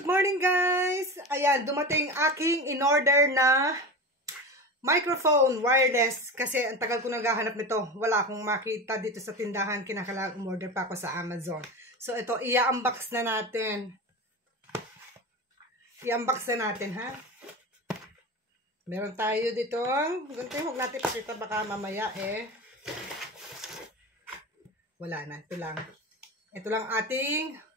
Good morning guys! Ayan, dumating aking in-order na microphone wireless kasi ang tagal ko naghahanap nito. Wala akong makita dito sa tindahan. Kinakailangan umorder pa ako sa Amazon. So ito, i-unbox na natin. I-unbox na natin ha. Meron tayo dito. Ganito, huwag natin pakita baka mamaya wala na, ito lang. Ito lang ating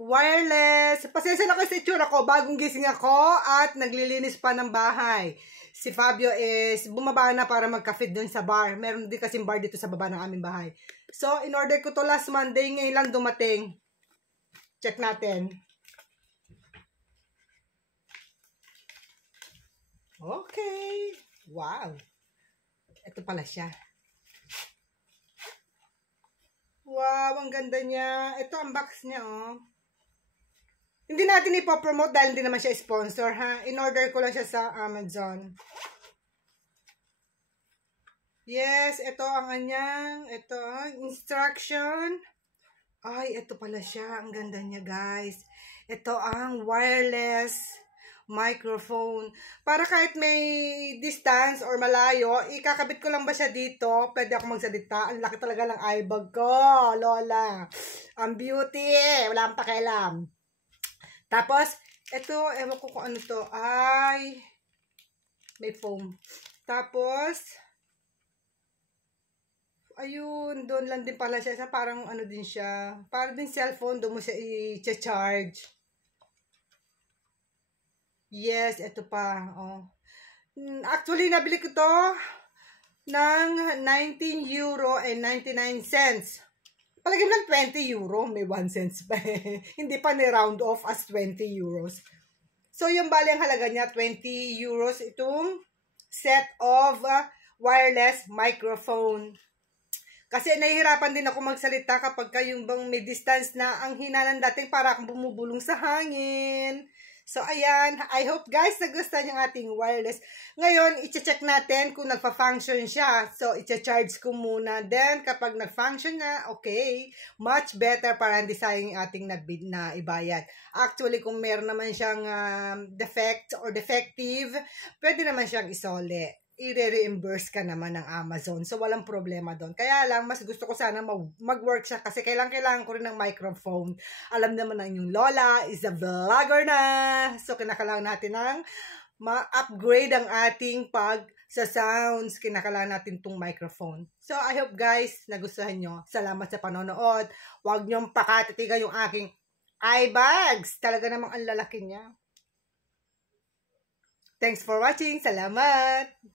wireless. Pasensya na kayo sa itsura ko. Bagong gising ako at naglilinis pa ng bahay. Si Fabio is bumaba na para magka-feed dun sa bar. Meron din kasing bar dito sa baba ng aming bahay. So, in-order ko to last Monday. Ngayon lang dumating. Check natin. Okay. Wow. Ito pala siya. Wow, ang ganda niya. Ito ang box niya, oh. Hindi natin ipopromote dahil hindi naman siya sponsor, ha? In-order ko lang siya sa Amazon. Yes, ito ang anyang, ito, instruction. Ay, ito pala siya. Ang ganda niya, guys. Ito ang wireless microphone. Para kahit may distance or malayo, ikakabit ko lang ba siya dito? Pwede ako magsalita. Ang laki talaga ng eye bag ko, Lola. Ang beauty. Wala akong pakialam. Tapos, ito, ewan ko kung ano to. Ay, may foam. Tapos, ayun, doon lang din pala siya. Parang ano din siya. Parang din cellphone, doon mo siya i-charge. Yes, ito pa. Oh. Actually, nabili ko to ng 19 euro and 99 cents. Palagay mo ng 20 euro, may 1 cents pa. Hindi pa ni-round off as 20 euros. So, yung bali ang halaga niya, 20 euros itong set of wireless microphone. Kasi nahihirapan din ako magsalita kapag kayong bang may distance na ang hina ng dating para akong bumubulong sa hangin. So, ayan. I hope guys nagustuhan yung ating wireless. Ngayon, i-check natin kung nagpa-function siya. So, i-charge ko muna. Then, kapag nag-function na, okay. Much better para hindi sayang yung ating na ibayad. Actually, kung meron naman siyang defect or defective, pwede naman siyang isole. I-reimburse ka naman ng Amazon. So, walang problema doon. Kaya lang, mas gusto ko sana mag-work siya kasi kailangan ko rin ng microphone. Alam naman na yung Lola is a vlogger na. So, kinakailangan natin ng ma-upgrade ang ating sa sounds. Kinakailangan natin tong microphone. So, I hope guys, nagustuhan nyo. Salamat sa panonood. Huwag nyong pakatitigan yung aking eye bags. Talaga namang ang lalaki niya. Thanks for watching. Salamat!